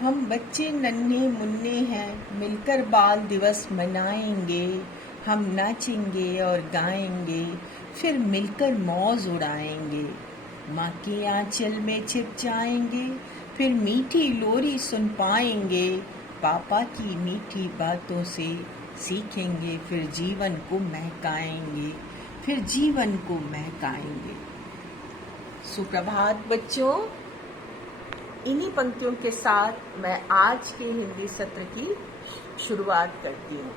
हम बच्चे नन्हे मुन्ने हैं, मिलकर बाल दिवस मनाएंगे। हम नाचेंगे और गाएंगे, फिर मिलकर मौज उड़ाएंगे। माँ के आंचल में छिप जाएंगे, फिर मीठी लोरी सुन पाएंगे। पापा की मीठी बातों से सीखेंगे, फिर जीवन को महकाएंगे, फिर जीवन को महकाएंगे। सुप्रभात बच्चों। इन्हीं पंक्तियों के साथ मैं आज के हिंदी सत्र की शुरुआत करती हूँ।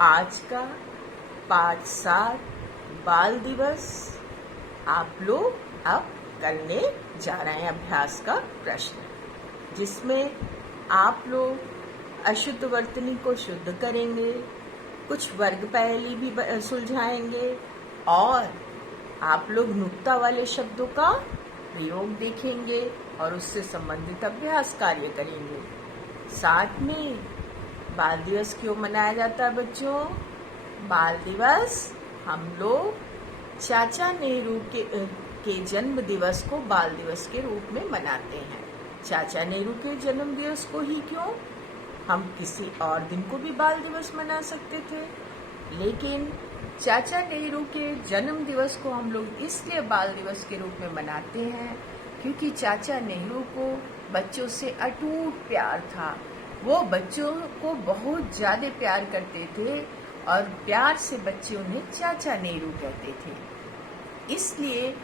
आज का पाठ 7 बाल दिवस आप लोग अब करने जा रहे हैं अभ्यास का प्रश्न, जिसमें आप लोग अशुद्ध वर्तनी को शुद्ध करेंगे, कुछ वर्ग पहेली भी सुलझाएंगे और आप लोग नुक्ता वाले शब्दों का प्रयोग देखेंगे और उससे संबंधित अभ्यास कार्य करेंगे। साथ में बाल दिवस क्यों मनाया जाता है बच्चों? बाल दिवस हम लोग चाचा नेहरू के जन्म दिवस को बाल दिवस के रूप में मनाते हैं। चाचा नेहरू के जन्म दिवस को ही क्यों, हम किसी और दिन को भी बाल दिवस मना सकते थे, लेकिन चाचा नेहरू के जन्म दिवस को हम लोग इसलिए बाल दिवस के रूप में मनाते हैं क्योंकि चाचा नेहरू को बच्चों से अटूट प्यार था। वो बच्चों को बहुत ज़्यादा प्यार करते थे और प्यार से बच्चे उन्हें चाचा नेहरू कहते थे। इसलिए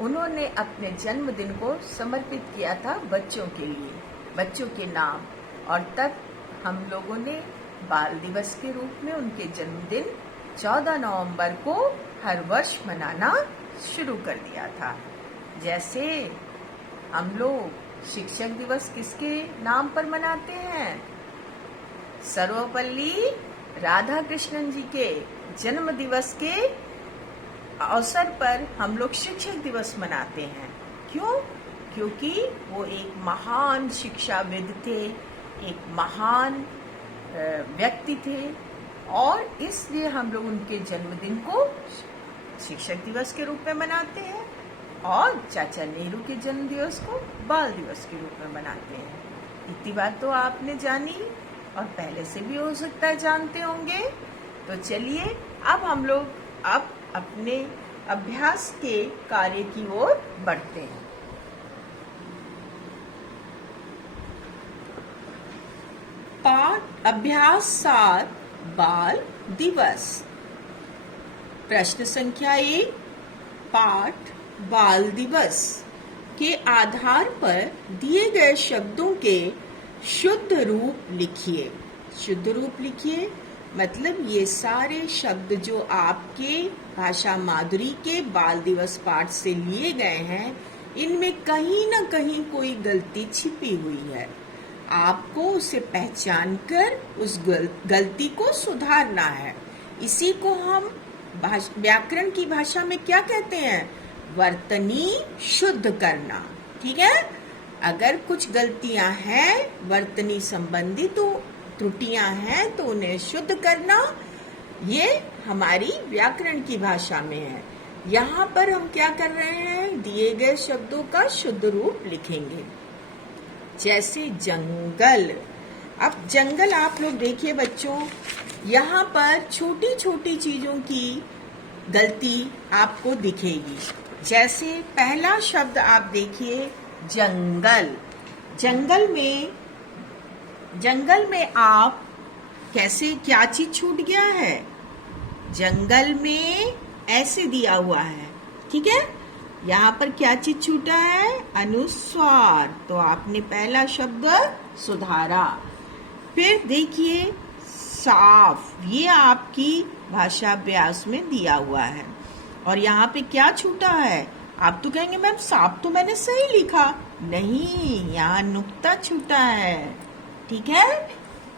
उन्होंने अपने जन्मदिन को समर्पित किया था बच्चों के लिए, बच्चों के नाम, और तब हम लोगों ने बाल दिवस के रूप में उनके जन्मदिन 14 नवंबर को हर वर्ष मनाना शुरू कर दिया था। जैसे हम लोग शिक्षक दिवस किसके नाम पर मनाते हैं? सर्वपल्ली राधाकृष्णन जी के जन्म दिवस के अवसर पर हम लोग शिक्षक दिवस मनाते हैं। क्यों? क्योंकि वो एक महान शिक्षाविद थे, एक महान व्यक्ति थे, और इसलिए हम लोग उनके जन्मदिन को शिक्षक दिवस के रूप में मनाते हैं और चाचा नेहरू के जन्म दिवस को बाल दिवस के रूप में मनाते हैं। इतनी बात तो आपने जानी और पहले से भी हो सकता है जानते होंगे। तो चलिए अब हम लोग अपने अभ्यास के कार्य की ओर बढ़ते हैं। पाठ अभ्यास 7 बाल दिवस। प्रश्न संख्या 1, पाठ बाल दिवस के आधार पर दिए गए शब्दों के शुद्ध रूप लिखिए। शुद्ध रूप लिखिए मतलब ये सारे शब्द जो आपके भाषा माधुरी के बाल दिवस पाठ से लिए गए हैं, इनमें कहीं न कहीं कोई गलती छिपी हुई है। आपको उसे पहचान कर उस गलती को सुधारना है। इसी को हम व्याकरण की भाषा में क्या कहते हैं? वर्तनी शुद्ध करना। ठीक है? अगर कुछ गलतियां हैं, वर्तनी संबंधी तो त्रुटियां हैं, तो उन्हें शुद्ध करना, ये हमारी व्याकरण की भाषा में है। यहाँ पर हम क्या कर रहे हैं? दिए गए शब्दों का शुद्ध रूप लिखेंगे। जैसे जंगल। अब जंगल आप लोग देखिए बच्चों, यहाँ पर छोटी छोटी चीजों की गलती आपको दिखेगी। जैसे पहला शब्द आप देखिए जंगल। जंगल में आप कैसे, क्या चीज छूट गया है? जंगल में ऐसे दिया हुआ है, ठीक है? यहाँ पर क्या चीज छूटा है? अनुस्वार। तो आपने पहला शब्द सुधारा। फिर देखिए साफ, ये आपकी भाषा अभ्यास में दिया हुआ है। और यहाँ पे क्या छूटा है? आप तो कहेंगे मैम साफ तो मैंने सही लिखा। नहीं, यहाँ नुक्ता छूटा है, ठीक है?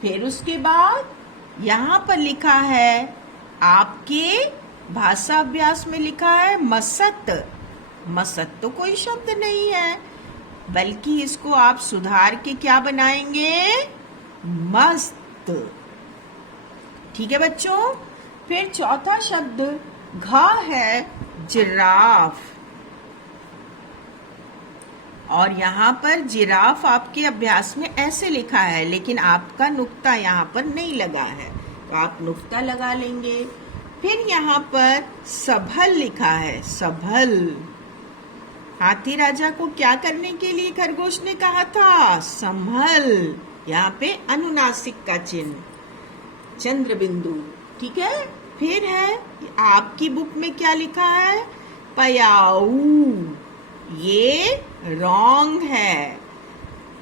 फिर उसके बाद यहाँ पर लिखा है, आपके भाषा अभ्यास में लिखा है मसत। मसत तो कोई शब्द नहीं है, बल्कि इसको आप सुधार के क्या बनाएंगे? मस्त। ठीक है बच्चों? फिर चौथा शब्द घ है जिराफ। और यहाँ पर जिराफ आपके अभ्यास में ऐसे लिखा है, लेकिन आपका नुक्ता यहाँ पर नहीं लगा है, तो आप नुक्ता लगा लेंगे। फिर यहाँ पर सबल लिखा है, सबल। हाथी राजा को क्या करने के लिए खरगोश ने कहा था? संभल। यहाँ पे अनुनासिक का चिन्ह, चंद्र बिंदु, ठीक है। फिर है आपकी बुक में क्या लिखा है? पयाऊ। ये रॉन्ग है,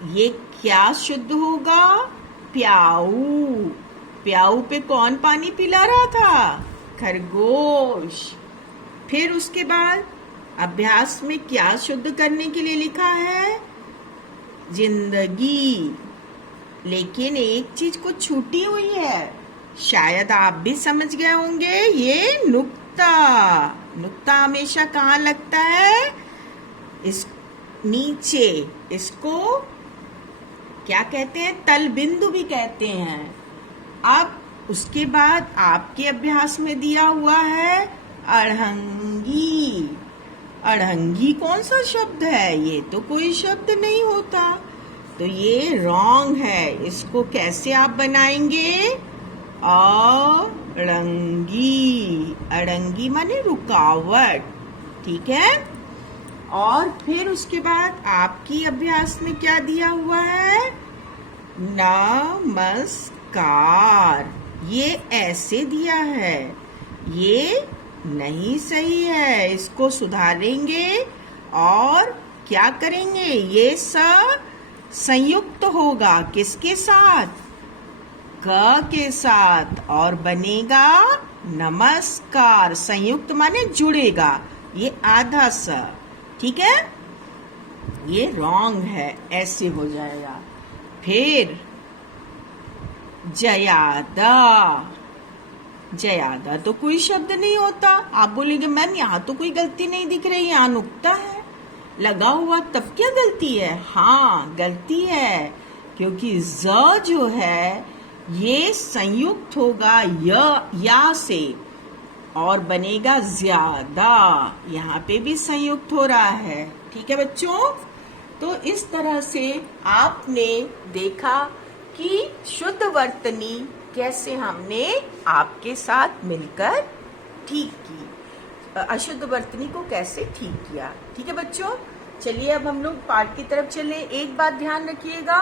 ये क्या शुद्ध होगा? प्याऊ। प्याऊ पे कौन पानी पिला रहा था? खरगोश। फिर उसके बाद अभ्यास में क्या शुद्ध करने के लिए लिखा है? जिंदगी। लेकिन एक चीज को छूटी हुई है, शायद आप भी समझ गए होंगे, ये नुक्ता। नुक्ता हमेशा कहाँ लगता है? इस नीचे। इसको क्या कहते हैं? तल बिंदु भी कहते हैं। अब उसके बाद आपके अभ्यास में दिया हुआ है अड़हंगी। अड़हंगी कौन सा शब्द है? ये तो कोई शब्द नहीं होता, तो ये रॉन्ग है। इसको कैसे आप बनाएंगे? अड़ंगी। अड़ंगी माने रुकावट, ठीक है। और फिर उसके बाद आपकी अभ्यास में क्या दिया हुआ है? नमस्कार। ये ऐसे दिया है, ये नहीं सही है, इसको सुधारेंगे और क्या करेंगे? ये संयुक्त होगा किसके साथ? क के साथ, और बनेगा नमस्कार। संयुक्त माने जुड़ेगा, ये आधा स, ठीक है। ये रॉन्ग है, ऐसे हो जाएगा। फिर जयादा। जयादा तो कोई शब्द नहीं होता। आप बोलेंगे मैम यहाँ तो कोई गलती नहीं दिख रही, यहाँ नुक्ता है लगा हुआ, तब क्या गलती है? हाँ गलती है, क्योंकि ज जो है ये संयुक्त होगा या से और बनेगा ज्यादा। यहाँ पे भी संयुक्त हो रहा है, ठीक है बच्चों। तो इस तरह से आपने देखा कि शुद्ध वर्तनी कैसे हमने आपके साथ मिलकर ठीक की, अशुद्ध वर्तनी को कैसे ठीक किया, ठीक है बच्चों। चलिए अब हम लोग पाठ की तरफ चले। एक बात ध्यान रखिएगा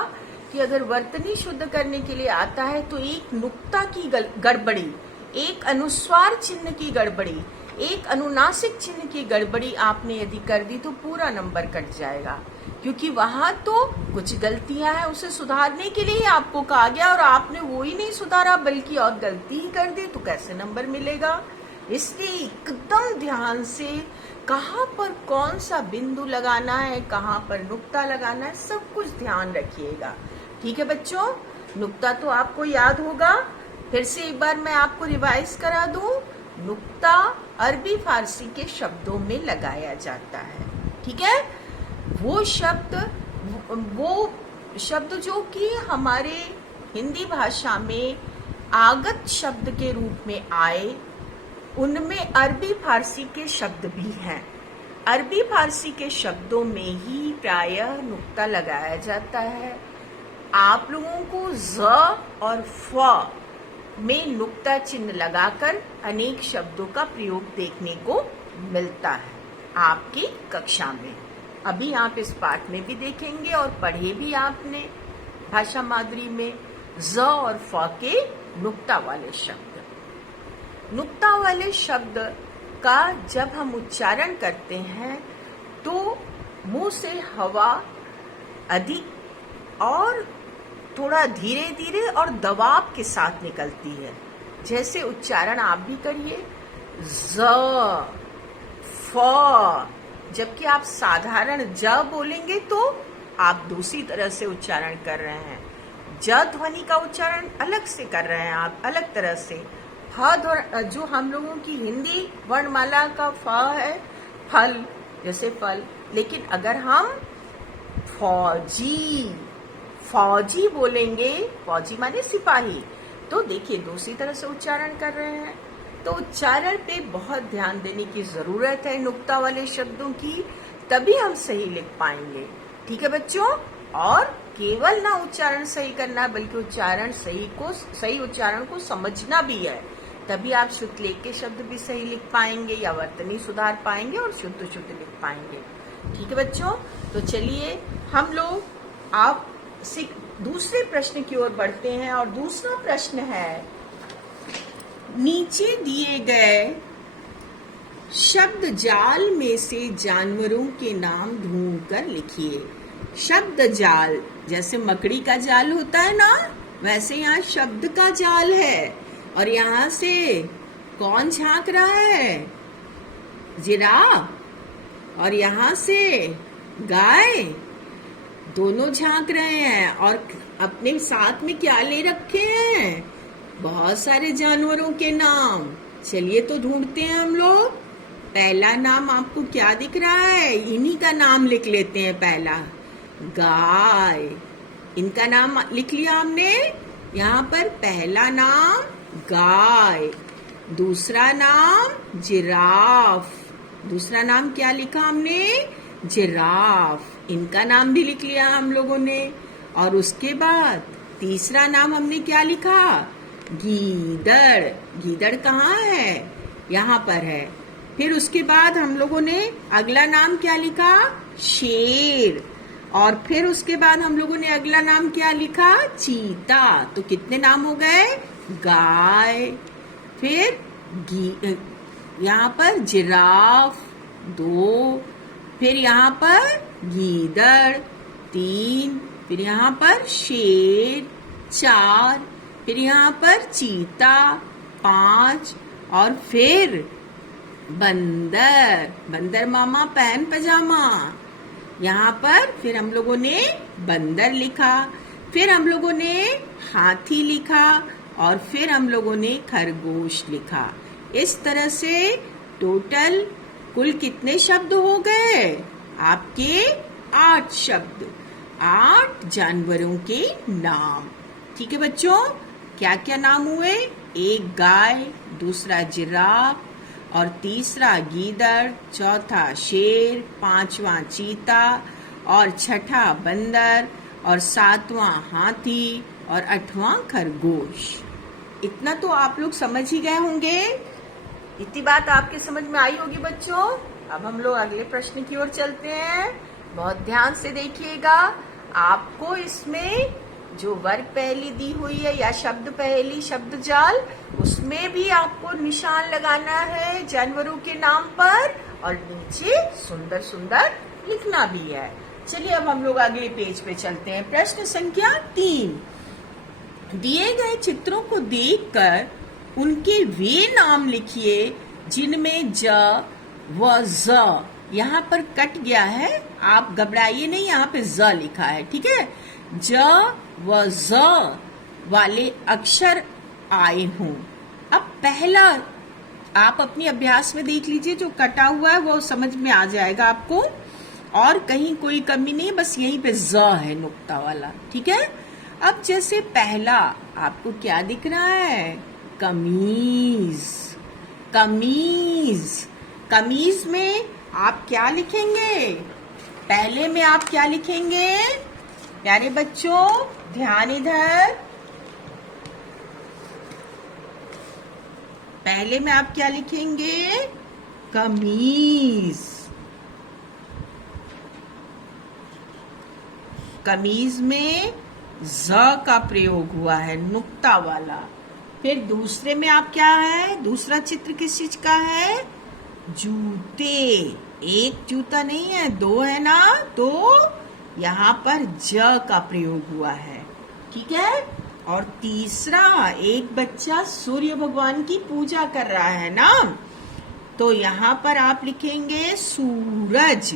कि अगर वर्तनी शुद्ध करने के लिए आता है तो एक नुक्ता की गड़बड़ी, एक अनुस्वार चिन्ह की गड़बड़ी, एक अनुनासिक चिन्ह की गड़बड़ी आपने यदि कर दी तो पूरा नंबर कट जाएगा, क्योंकि वहां तो कुछ गलतियां हैं, उसे सुधारने के लिए ही आपको कहा गया और आपने वो ही नहीं सुधारा बल्कि और गलती ही कर दी, तो कैसे नंबर मिलेगा। इसलिए एकदम ध्यान से कहाँ पर कौन सा बिंदु लगाना है, कहाँ पर नुक्ता लगाना है, सब कुछ ध्यान रखिएगा, ठीक है बच्चों। नुक्ता तो आपको याद होगा, फिर से एक बार मैं आपको रिवाइज करा दूं। नुक्ता अरबी फारसी के शब्दों में लगाया जाता है, ठीक है। वो शब्द जो कि हमारे हिंदी भाषा में आगत शब्द के रूप में आए, उनमें अरबी फारसी के शब्द भी हैं। अरबी फारसी के शब्दों में ही प्रायः नुक्ता लगाया जाता है। आप लोगों को ज और फ में नुक्ता चिन्ह लगाकर अनेक शब्दों का प्रयोग देखने को मिलता है आपकी कक्षा में। अभी आप इस पाठ में भी देखेंगे और पढ़े भी आपने भाषा माधुरी में ज और फ के नुक्ता वाले शब्द। नुक्ता वाले शब्द का जब हम उच्चारण करते हैं तो मुंह से हवा अधिक और थोड़ा धीरे धीरे और दबाव के साथ निकलती है। जैसे उच्चारण आप भी करिए, ज फ, जबकि आप साधारण ज बोलेंगे तो आप दूसरी तरह से उच्चारण कर रहे हैं। ज ध्वनि का उच्चारण अलग से कर रहे हैं आप, अलग तरह से। फ जो हम लोगों की हिंदी वर्णमाला का फ है, फल जैसे फल, लेकिन अगर हम फौजी बोलेंगे, फौजी माने सिपाही, तो देखिए दूसरी तरह से उच्चारण कर रहे हैं। तो उच्चारण पे बहुत ध्यान देने की जरूरत है नुक्ता वाले शब्दों की, तभी हम सही लिख पाएंगे। ठीक है बच्चों। और केवल ना उच्चारण सही करना बल्कि सही उच्चारण को समझना भी है, तभी आप श्रुतलेख के शब्द भी सही लिख पाएंगे या वर्तनी सुधार पाएंगे और शुद्ध लिख पाएंगे। ठीक है बच्चों, तो चलिए हम लोग आप दूसरे प्रश्न की ओर बढ़ते हैं। और दूसरा प्रश्न है, नीचे दिए गए शब्द जाल में से जानवरों के नाम ढूंढकर लिखिए। शब्द जाल, जैसे मकड़ी का जाल होता है ना, वैसे यहाँ शब्द का जाल है। और यहाँ से कौन झांक रहा है? जिराफ। और यहाँ से गाय, दोनों झांक रहे हैं। और अपने साथ में क्या ले रखे हैं? बहुत सारे जानवरों के नाम। चलिए तो ढूंढते हैं हम लोग। पहला नाम आपको क्या दिख रहा है? इन्हीं का नाम लिख लेते हैं। पहला गाय, इनका नाम लिख लिया हमने। यहाँ पर पहला नाम गाय, दूसरा नाम जिराफ। दूसरा नाम क्या लिखा हमने? जिराफ। इनका नाम भी लिख लिया हम लोगों ने। और उसके बाद तीसरा नाम हमने क्या लिखा? गीदड़। गीदड़ कहाँ है? यहाँ पर है। फिर उसके बाद हम लोगों ने अगला नाम क्या लिखा? शेर। और फिर उसके बाद हम लोगों ने अगला नाम क्या लिखा? चीता। तो कितने नाम हो गए? गाय, फिर यहाँ पर जिराफ 2, फिर यहाँ पर गीदड़ 3, फिर यहाँ पर शेर 4, फिर यहाँ पर चीता 5, और फिर बंदर। बंदर मामा पहन पजामा। यहाँ पर फिर हम लोगों ने बंदर लिखा, फिर हम लोगों ने हाथी लिखा, और फिर हम लोगों ने खरगोश लिखा। इस तरह से टोटल कुल कितने शब्द हो गए आपके? 8 शब्द, 8 जानवरों के नाम। ठीक है बच्चों, क्या क्या नाम हुए? एक गाय, दूसरा जिराफ, और तीसरा गीदड़, चौथा शेर, पांचवा चीता, और छठा बंदर, और सातवां हाथी, और 8वां खरगोश। इतना तो आप लोग समझ ही गए होंगे। इतनी बात आपके समझ में आई होगी बच्चों। अब हम लोग अगले प्रश्न की ओर चलते हैं। बहुत ध्यान से देखिएगा। आपको इसमें जो वर्ग पहेली दी हुई है या शब्द पहेली, शब्द जाल, उसमें भी आपको निशान लगाना है जानवरों के नाम पर, और नीचे सुंदर सुंदर लिखना भी है। चलिए अब हम लोग अगले पेज पे चलते हैं। प्रश्न संख्या 3, दिए गए चित्रों को देखकर उनके वे नाम लिखिए जिनमें ज व ज, यहाँ पर कट गया है, आप घबराइए नहीं, यहाँ पे ज लिखा है। ठीक है, ज व ज वाले अक्षर आए हों। अब पहला आप अपनी अभ्यास में देख लीजिए, जो कटा हुआ है वो समझ में आ जाएगा आपको, और कहीं कोई कमी नहीं, बस यहीं पे ज है नुक्ता वाला। ठीक है, अब जैसे पहला आपको क्या दिख रहा है? कमीज। कमीज, कमीज में आप क्या लिखेंगे? पहले में आप क्या लिखेंगे प्यारे बच्चों? ध्यान इधर। पहले में आप क्या लिखेंगे? कमीज। कमीज में ज का प्रयोग हुआ है, नुक्ता वाला। फिर दूसरे में आप क्या है? दूसरा चित्र किस चीज का है? जूते। एक जूता नहीं है, 2 है ना, तो यहाँ पर ज का प्रयोग हुआ है। ठीक है, और तीसरा, एक बच्चा सूर्य भगवान की पूजा कर रहा है ना, तो यहाँ पर आप लिखेंगे सूरज।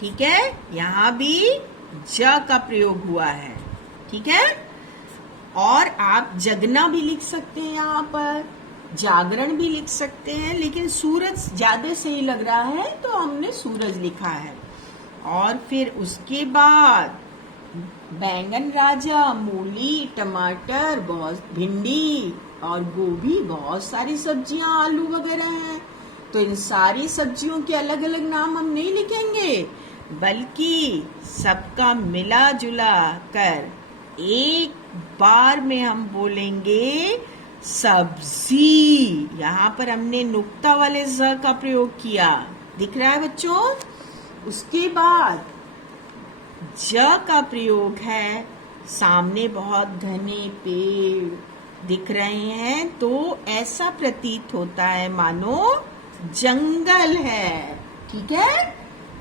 ठीक है, यहाँ भी ज का प्रयोग हुआ है। ठीक है, और आप जगना भी लिख सकते हैं, यहाँ पर जागरण भी लिख सकते हैं, लेकिन सूरज ज्यादा सही लग रहा है तो हमने सूरज लिखा है। और फिर उसके बाद बैंगन राजा, मूली, टमाटर, बहुत भिंडी और गोभी, बहुत सारी सब्जियां, आलू वगैरह हैं। तो इन सारी सब्जियों के अलग अलग नाम हम नहीं लिखेंगे, बल्कि सबका मिला जुला कर एक बार में हम बोलेंगे सब्जी। यहाँ पर हमने नुक्ता वाले ज का प्रयोग किया, दिख रहा है बच्चों। उसके बाद ज का प्रयोग है, सामने बहुत घने पेड़ दिख रहे हैं तो ऐसा प्रतीत होता है मानो जंगल है, ठीक है।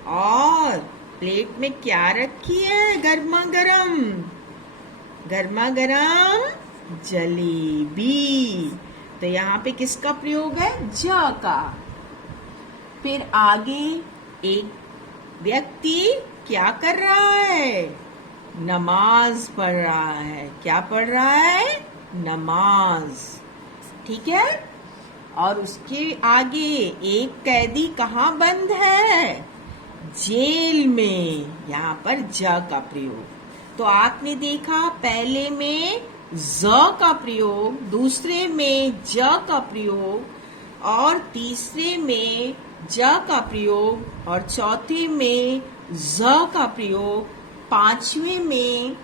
और प्लेट में क्या रखी है, गर्मा गरम जलेबी। तो यहाँ पे किसका प्रयोग है, ज का। फिर आगे एक व्यक्ति क्या कर रहा है, नमाज पढ़ रहा है। क्या पढ़ रहा है, नमाज, ठीक है। और उसके आगे एक कैदी कहाँ बंद है, जेल में। यहाँ पर ज का प्रयोग। तो आपने देखा पहले में ज का प्रयोग, दूसरे में ज का प्रयोग, और तीसरे में ज का प्रयोग, और चौथे में ज का प्रयोग, पांचवें में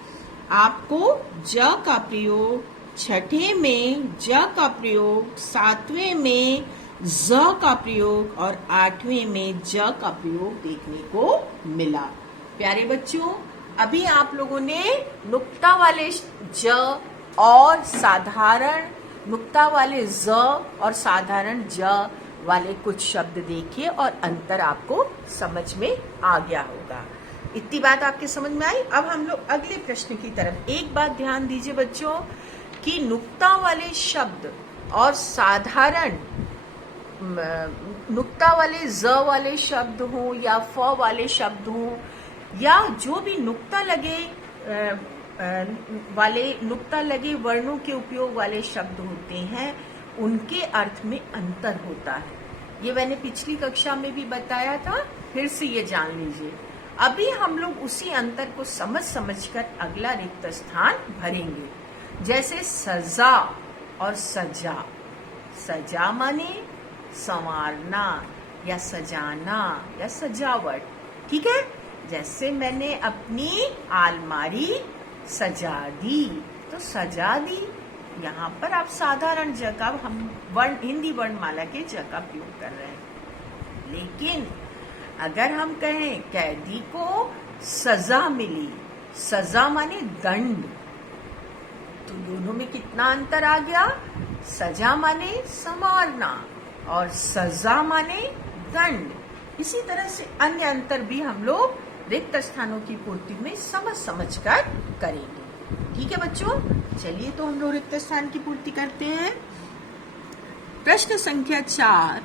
आपको ज का प्रयोग, छठे में ज का प्रयोग, सातवें में ज का प्रयोग, और आठवें में ज का प्रयोग देखने को मिला। प्यारे बच्चों, अभी आप लोगों ने नुक्ता वाले ज और साधारण नुक्ता वाले ज और साधारण ज वाले कुछ शब्द देखे और अंतर आपको समझ में आ गया होगा। इतनी बात आपके समझ में आई। अब हम लोग अगले प्रश्न की तरफ। एक बात ध्यान दीजिए बच्चों कि नुक्ता वाले शब्द और साधारण नुक्ता वाले ज वाले शब्द हों या फ वाले शब्द हों, या जो भी नुक्ता लगे वर्णों के उपयोग वाले शब्द होते हैं, उनके अर्थ में अंतर होता है। ये मैंने पिछली कक्षा में भी बताया था, फिर से ये जान लीजिए। अभी हम लोग उसी अंतर को समझकर अगला रिक्त स्थान भरेंगे। जैसे सजा और सजा। सजा माने संवारना या सजाना या सजावट, ठीक है। जैसे मैंने अपनी अलमारी सजा दी, तो सजा दी। यहाँ पर आप साधारण ज का हम हिंदी वर्णमाला के ज का प्रयोग कर रहे हैं। लेकिन अगर हम कहें कैदी को सजा मिली, सजा माने दंड, तो दोनों में कितना अंतर आ गया। सजा माने संवारना और सजा माने दंड। इसी तरह से अन्य अंतर भी हम लोग रिक्त स्थानों की पूर्ति में समझ कर करेंगे, ठीक है बच्चों। चलिए तो हम लोग रिक्त स्थान की पूर्ति करते हैं। प्रश्न संख्या 4,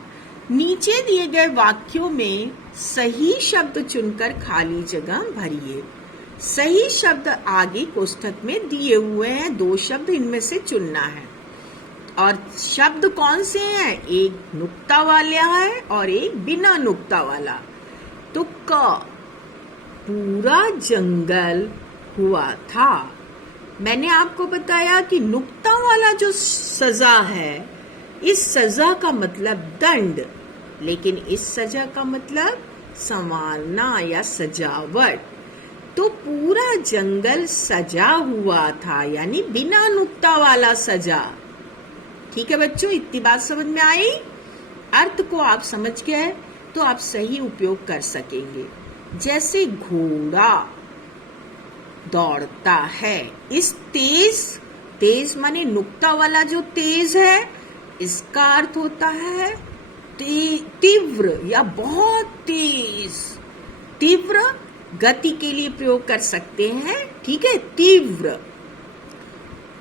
नीचे दिए गए वाक्यों में सही शब्द चुनकर खाली जगह भरिए। सही शब्द आगे कोष्ठक में दिए हुए हैं, 2 शब्द इनमें से चुनना है। और शब्द कौन से हैं, एक नुक्ता वाला है और एक बिना नुक्ता वाला। तो क, पूरा जंगल हुआ था। मैंने आपको बताया कि नुक्ता वाला जो सजा है, इस सजा का मतलब दंड, लेकिन इस सजा का मतलब संवारना या सजावट। तो पूरा जंगल सजा हुआ था, यानी बिना नुक्ता वाला सजा। ठीक है बच्चों, इतनी बात समझ में आई। अर्थ को आप समझ गए तो आप सही उपयोग कर सकेंगे। जैसे घोड़ा दौड़ता है, इस तेज माने नुक्ता वाला जो तेज है, इसका अर्थ होता है तीव्र या बहुत तेज। तीव्र गति के लिए प्रयोग कर सकते हैं, ठीक है, तीव्र।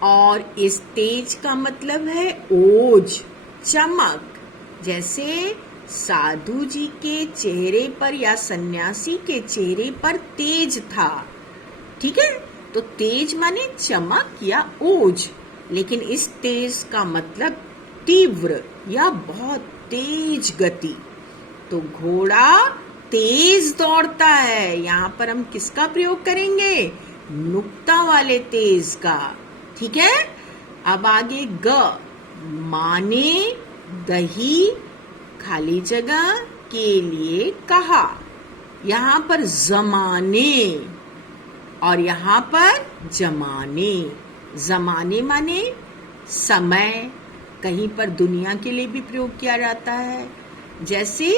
और इस तेज का मतलब है ओज, चमक। जैसे साधु जी के चेहरे पर या सन्यासी के चेहरे पर तेज था, ठीक है। तो तेज माने चमक या ओज, लेकिन इस तेज का मतलब तीव्र या बहुत तेज गति। तो घोड़ा तेज दौड़ता है, यहाँ पर हम किसका प्रयोग करेंगे, नुक्ता वाले तेज का, ठीक है। अब आगे ग, माने दही खाली जगह के लिए कहा। यहाँ पर जमाने और यहाँ पर जमाने। जमाने माने समय, कहीं पर दुनिया के लिए भी प्रयोग किया जाता है। जैसे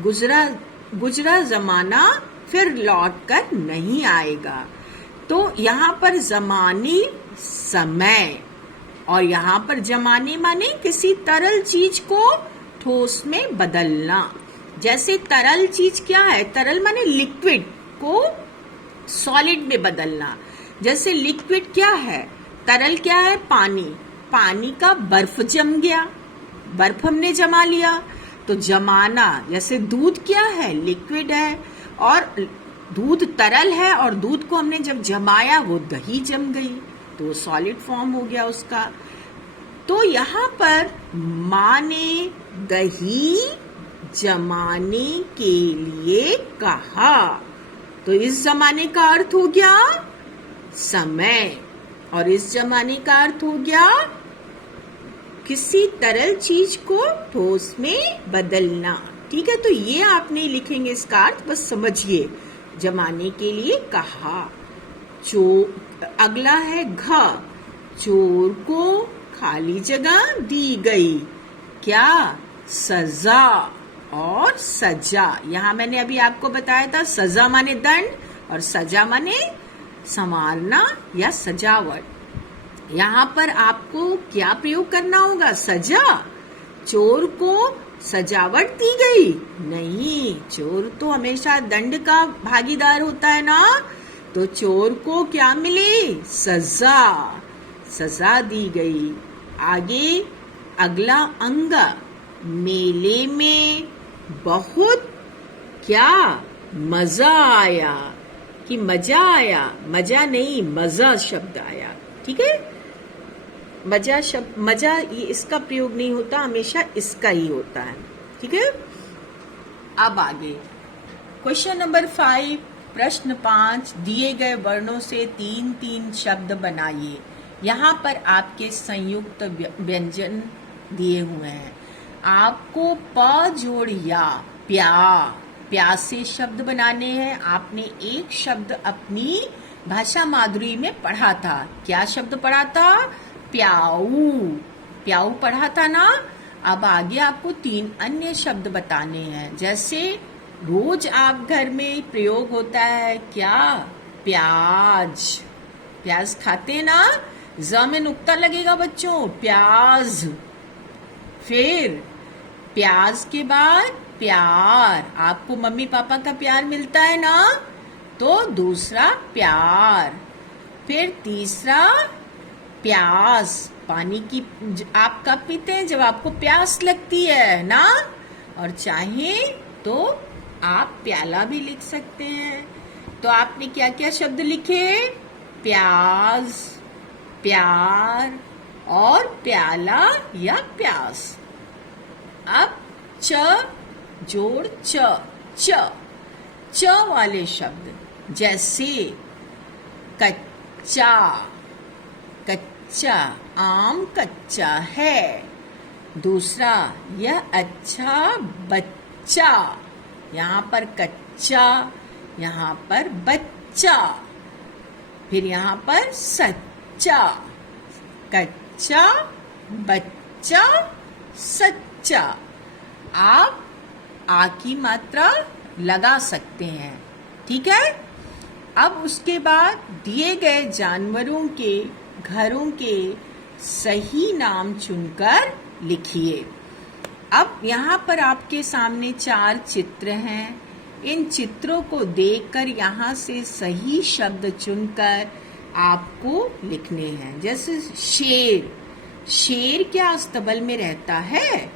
गुजरा जमाना फिर लौट कर नहीं आएगा। तो यहाँ पर जमाने समय और यहाँ पर जमाने माने किसी तरल चीज को ठोस में बदलना। जैसे तरल चीज क्या है? तरल माने लिक्विड को सॉलिड में बदलना। जैसे लिक्विड क्या है? तरल क्या है? पानी। पानी का बर्फ जम गया, बर्फ हमने जमा लिया, तो जमाना। जैसे दूध क्या है? लिक्विड है, और दूध तरल है, और दूध को हमने जब जमाया वो दही जम गई, तो वो सॉलिड फॉर्म हो गया उसका। तो यहाँ पर माने दही जमाने के लिए कहा, तो इस जमाने का अर्थ हो गया समय, और इस जमाने का अर्थ हो गया किसी तरल चीज को ठोस में बदलना। ठीक है, तो ये आपने लिखेंगे इसका अर्थ, बस समझिए। जमाने के लिए कहा। अगला है घ। चोर को खाली जगह दी गई। क्या? सजा और सजा। यहाँ मैंने अभी आपको बताया था, सजा माने दंड और सजा माने संवारना या सजावट। यहाँ पर आपको क्या प्रयोग करना होगा? सजा। चोर को सजावट दी गई? नहीं, चोर तो हमेशा दंड का भागीदार होता है ना। तो चोर को क्या मिली? सजा। सजा दी गई। आगे अगला अंग। मेले में बहुत क्या मजा आया। कि मजा आया, मजा नहीं, मजा शब्द आया। ठीक है, मजा शब्द, मजा ये इसका प्रयोग नहीं होता, हमेशा इसका ही होता है। ठीक है, अब आगे क्वेश्चन नंबर 5, प्रश्न 5। दिए गए वर्णों से 3-3 शब्द बनाइए। यहाँ पर आपके संयुक्त व्यंजन दिए हुए हैं। आपको प जोड़ या प्यासे शब्द बनाने हैं। आपने एक शब्द अपनी भाषा माधुरी में पढ़ा था। क्या शब्द पढ़ा था? प्याऊ। प्याऊ पढ़ा था ना। अब आगे आपको 3 अन्य शब्द बताने हैं। जैसे रोज आप घर में प्रयोग होता है क्या? प्याज। प्याज खाते ना, ज में नुक्ता लगेगा बच्चों, प्याज। फिर प्याज के बाद प्यार। आपको मम्मी पापा का प्यार मिलता है ना, तो दूसरा प्यार। फिर तीसरा प्यास। पानी की आप कब पीते हैं? जब आपको प्यास लगती है ना। और चाहे तो आप प्याला भी लिख सकते हैं। तो आपने क्या क्या शब्द लिखे? प्याज, प्यार और प्याला या प्यास। अब च जोड़ च वाले शब्द। जैसे कच्चा। कच्चा, आम कच्चा है। दूसरा, यह अच्छा बच्चा। यहाँ पर कच्चा, यहाँ पर बच्चा। फिर यहाँ पर सच्चा। कच्चा, बच्चा, सच्चा। आप आ की मात्रा लगा सकते हैं। ठीक है, अब उसके बाद दिए गए जानवरों के घरों के सही नाम चुनकर लिखिए। अब यहाँ पर आपके सामने 4 चित्र हैं। इन चित्रों को देखकर यहाँ से सही शब्द चुनकर आपको लिखने हैं। जैसे शेर। शेर क्या अस्तबल में रहता है?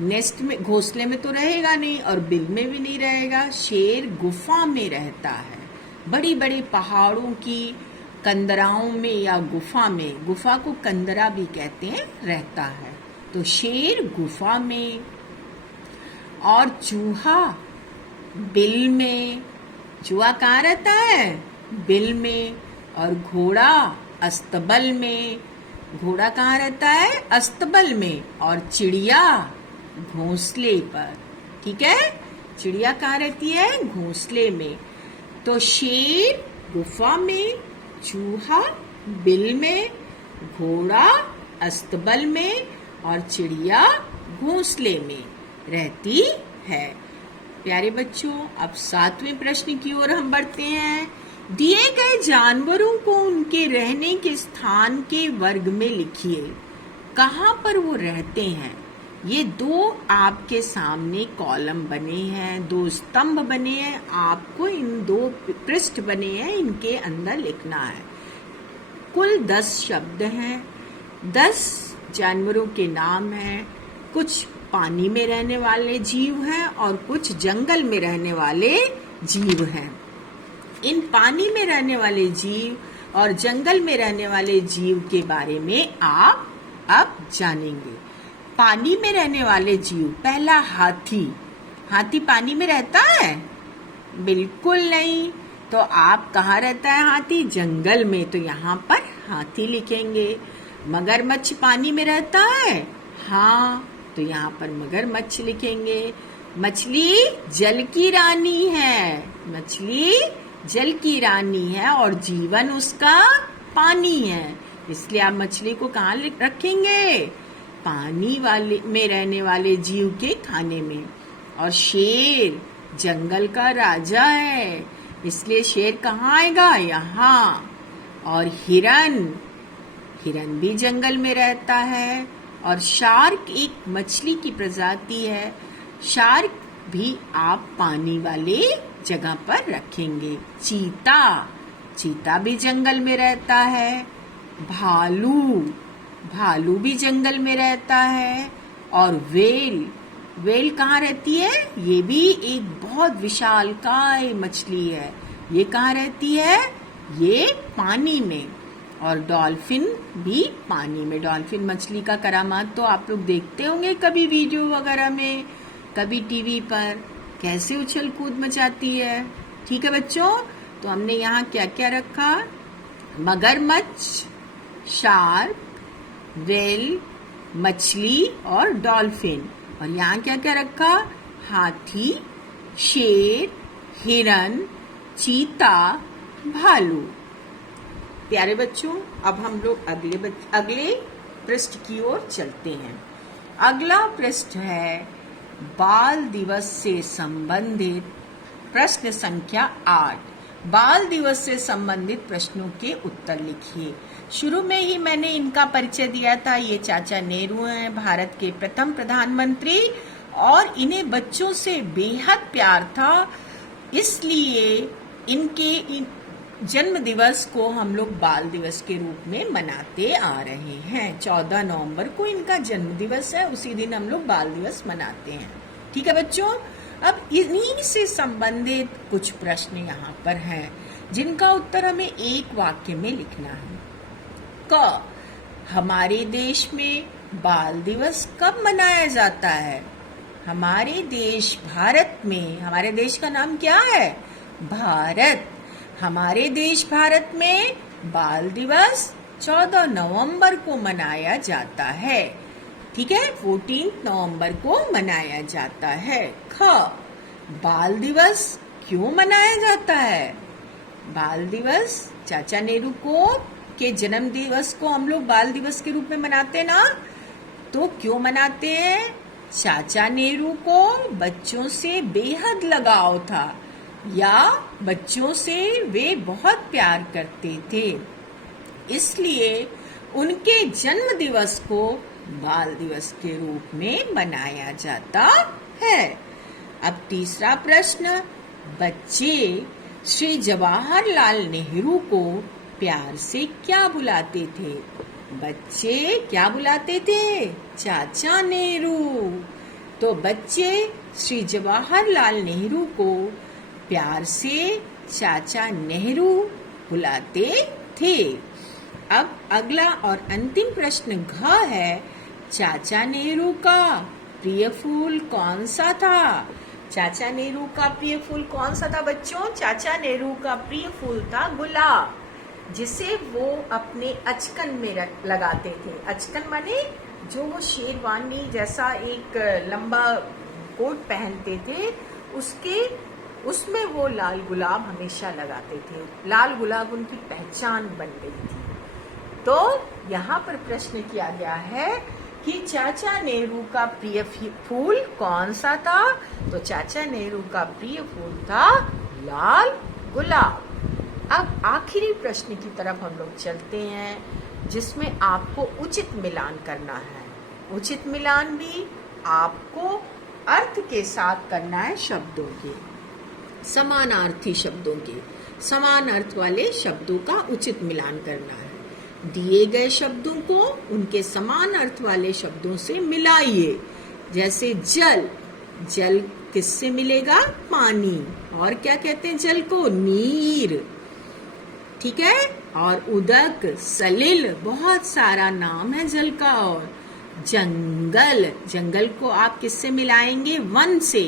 नेस्ट में, घोंसले में तो रहेगा नहीं, और बिल में भी नहीं रहेगा। शेर गुफा में रहता है। बड़ी बड़ी पहाड़ों की कंदराओं में या गुफा में, गुफा को कंदरा भी कहते हैं, रहता है। तो शेर गुफा में। और चूहा बिल में। चूहा कहाँ रहता है? बिल में। और घोड़ा अस्तबल में। घोड़ा कहाँ रहता है? अस्तबल में। और चिड़िया घोंसले पर। ठीक है, चिड़िया कहाँ रहती है? घोंसले में। तो शेर गुफा में, चूहा बिल में, घोड़ा अस्तबल में और चिड़िया घोंसले में रहती है। प्यारे बच्चों, अब 7वें प्रश्न की ओर हम बढ़ते हैं। दिए गए जानवरों को उनके रहने के स्थान के वर्ग में लिखिए। कहाँ पर वो रहते हैं? ये 2 आपके सामने कॉलम बने हैं, 2 स्तंभ बने हैं। आपको इन 2 पृष्ठ बने हैं, इनके अंदर लिखना है। कुल 10 शब्द हैं, 10 जानवरों के नाम हैं। कुछ पानी में रहने वाले जीव हैं और कुछ जंगल में रहने वाले जीव हैं। इन पानी में रहने वाले जीव और जंगल में रहने वाले जीव के बारे में आप अब जानेंगे। पानी में रहने वाले जीव, पहला हाथी। हाथी पानी में रहता है? बिल्कुल नहीं। तो आप कहाँ रहता है हाथी? जंगल में, तो यहाँ पर हाथी लिखेंगे। मगरमच्छ पानी में रहता है? हाँ, तो यहाँ पर मगरमच्छ लिखेंगे। मछली जल की रानी है, मछली जल की रानी है और जीवन उसका पानी है, इसलिए आप मछली को कहाँ रखेंगे? पानी वाले में रहने वाले जीव के खाने में। और शेर जंगल का राजा है, इसलिए शेर कहाँ आएगा? यहाँ। और हिरन, हिरन भी जंगल में रहता है। और शार्क एक मछली की प्रजाति है, शार्क भी आप पानी वाले जगह पर रखेंगे। चीता, चीता भी जंगल में रहता है। भालू, भालू भी जंगल में रहता है। और वेल, वेल कहाँ रहती है? ये भी एक बहुत विशालकाय मछली है, ये कहाँ रहती है? ये पानी में। और डॉल्फिन भी पानी में। डॉल्फिन मछली का करामात तो आप लोग देखते होंगे कभी वीडियो वगैरह में, कभी टीवी पर, कैसे उछल कूद मचाती है। ठीक है बच्चों, तो हमने यहाँ क्या क्या रखा? मगरमच्छ, शार्क, व्हेल, मछली और डॉल्फिन। और यहाँ क्या क्या रखा? हाथी, शेर, हिरन, चीता, भालू। प्यारे बच्चों, अब हम लोग अगले पृष्ठ की ओर चलते हैं। अगला पृष्ठ है बाल दिवस से संबंधित प्रश्न संख्या 8। बाल दिवस से संबंधित प्रश्नों के उत्तर लिखिए। शुरू में ही मैंने इनका परिचय दिया था। ये चाचा नेहरू हैं, भारत के प्रथम प्रधानमंत्री, और इन्हें बच्चों से बेहद प्यार था, इसलिए इनके जन्म दिवस को हम लोग बाल दिवस के रूप में मनाते आ रहे हैं। 14 नवंबर को इनका जन्म दिवस है, उसी दिन हम लोग बाल दिवस मनाते हैं। ठीक है बच्चों, अब इन्हीं से संबंधित कुछ प्रश्न यहाँ पर हैं, जिनका उत्तर हमें एक वाक्य में लिखना है। क, हमारे देश में बाल दिवस कब मनाया जाता है? हमारे देश भारत में, हमारे देश का नाम क्या है? भारत। हमारे देश भारत में बाल दिवस 14 नवंबर को मनाया जाता है। ठीक है, 14 नवंबर को मनाया जाता है। ख, बाल दिवस क्यों मनाया जाता है? बाल दिवस चाचा नेहरू के जन्म दिवस को हम लोग बाल दिवस के रूप में मनाते ना, तो क्यों मनाते हैं? चाचा नेहरू को बच्चों से बेहद लगाव था, या बच्चों से वे बहुत प्यार करते थे, इसलिए उनके जन्म दिवस को बाल दिवस के रूप में मनाया जाता है। अब तीसरा प्रश्न, बच्चे श्री जवाहरलाल नेहरू को प्यार से क्या बुलाते थे? बच्चे क्या बुलाते थे? चाचा नेहरू। तो बच्चे श्री जवाहरलाल नेहरू को प्यार से चाचा नेहरू बुलाते थे। अब अगला और अंतिम प्रश्न घ है, चाचा नेहरू का प्रिय फूल कौन सा था? चाचा नेहरू का प्रिय फूल कौन सा था बच्चों? चाचा नेहरू का प्रिय फूल था गुलाब, जिसे वो अपने अचकन में लगाते थे। अचकन माने जो वो शेरवानी जैसा एक लंबा कोट पहनते थे, उसमें वो लाल गुलाब हमेशा लगाते थे। लाल गुलाब उनकी पहचान बन गई थी। तो यहाँ पर प्रश्न किया गया है कि चाचा नेहरू का प्रिय फूल कौन सा था? तो चाचा नेहरू का प्रिय फूल था लाल गुलाब। अब आखिरी प्रश्न की तरफ हम लोग चलते हैं, जिसमें आपको उचित मिलान करना है। उचित मिलान भी आपको अर्थ के साथ करना है, शब्दों के, समानार्थी शब्दों के, समान अर्थ वाले शब्दों का उचित मिलान करना है। दिए गए शब्दों को उनके समान अर्थ वाले शब्दों से मिलाइए। जैसे जल, जल किससे मिलेगा? पानी। और क्या कहते हैं जल को? नीर। ठीक है। और उदक, सलिल, बहुत सारा नाम है जल का। और जंगल, जंगल को आप किससे मिलाएंगे? वन से,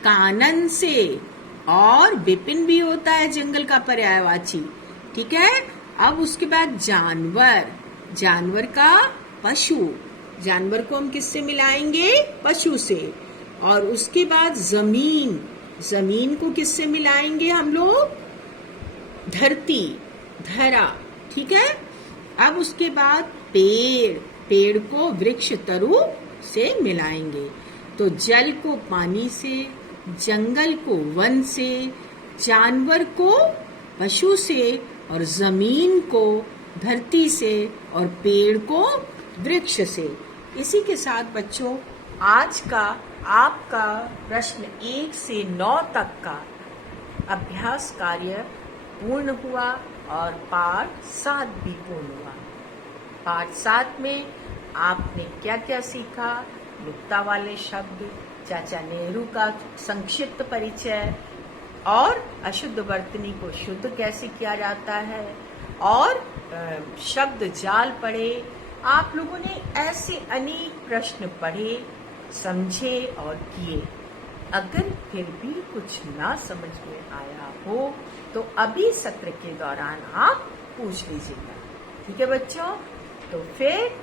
कानन से। और विपिन भी होता है जंगल का पर्यायवाची। ठीक है। अब उसके बाद जानवर, जानवर का पशु, जानवर को हम किससे मिलाएंगे? पशु से। और उसके बाद जमीन, जमीन को किससे मिलाएंगे हम लोग? धरती, धरा। ठीक है। अब उसके बाद पेड़, पेड़ को वृक्ष तरु से मिलाएंगे। तो जल को पानी से, जंगल को वन से, जानवर को पशु से, और जमीन को धरती से, और पेड़ को वृक्ष से। इसी के साथ बच्चों आज का आपका प्रश्न 1 से 9 तक का अभ्यास कार्य पूर्ण हुआ और पाठ 7 भी पूर्ण हुआ। पाठ 7 में आपने क्या क्या सीखा? नुक्ता वाले शब्द, चाचा नेहरू का संक्षिप्त परिचय, और अशुद्ध वर्तनी को शुद्ध कैसे किया जाता है, और शब्द जाल पढ़े। आप लोगों ने ऐसे अनेक प्रश्न पढ़े, समझे और किए। अगर फिर भी कुछ ना समझ में आया हो तो अभी सत्र के दौरान आप पूछ लीजिएगा। ठीक है बच्चों। तो फिर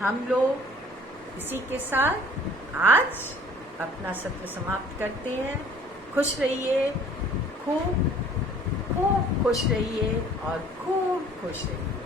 हम लोग इसी के साथ आज अपना सत्र समाप्त करते हैं। खुश रहिए, खूब खूब खुश रहिए और खूब खुश रहिए।